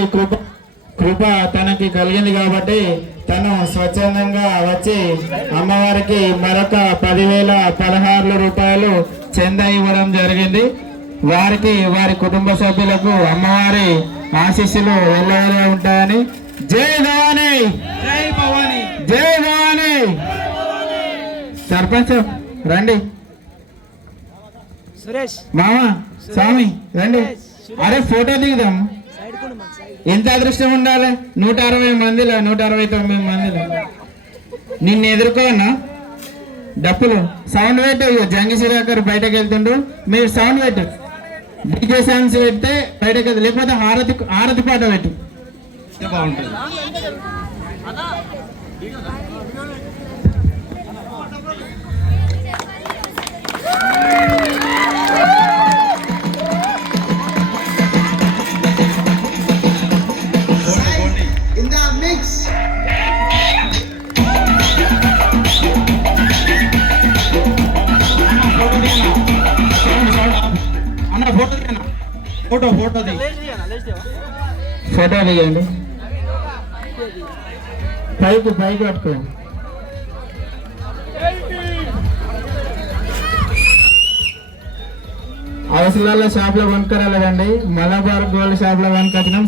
కృప తనకి కలిగింది కాబట్టి తను స్వచ్ఛందంగా వచ్చి అమ్మవారికి మరొక పదివేల పదహారు రూపాయలు చందా ఇవ్వడం జరిగింది. వారికి వారి కుటుంబ సభ్యులకు అమ్మవారి ఆశీస్సులు ఎల్లవేళ ఉంటాయని. జై భవానీ! జై భవానీ! జై భవానీ! సర్పంచ్ రండి. సురేష్. మామ స్వామి రండి. అరే ఫోటో దిగుదాం. ఎంత అదృష్టం ఉండాలి? నూట అరవై మందిలో నూట అరవై తొమ్మిది మందిలో. నిన్ను ఎదుర్కోనా? డప్పులు. సౌండ్ పెట్టు జంగి సుధాకర్ బయటకు వెళ్తుండు. మీరు సౌండ్ పెట్టు. డీజే సాంగ్స్ పెడితే బయటకు వెళ్తే. లేకపోతే హారతి హారతి పాట పెట్టు. బాగుంటుంది. అన్న ఫోటో దిగనా ఫోటో ఫోటో ఫోటో దిగండి పైకి పైకి పట్టుకో అవసరాల షాప్లో కొనుక్కరాలేదండి. మలబార్ గోల్డ్ షాప్లో కొనుకొచ్చినాం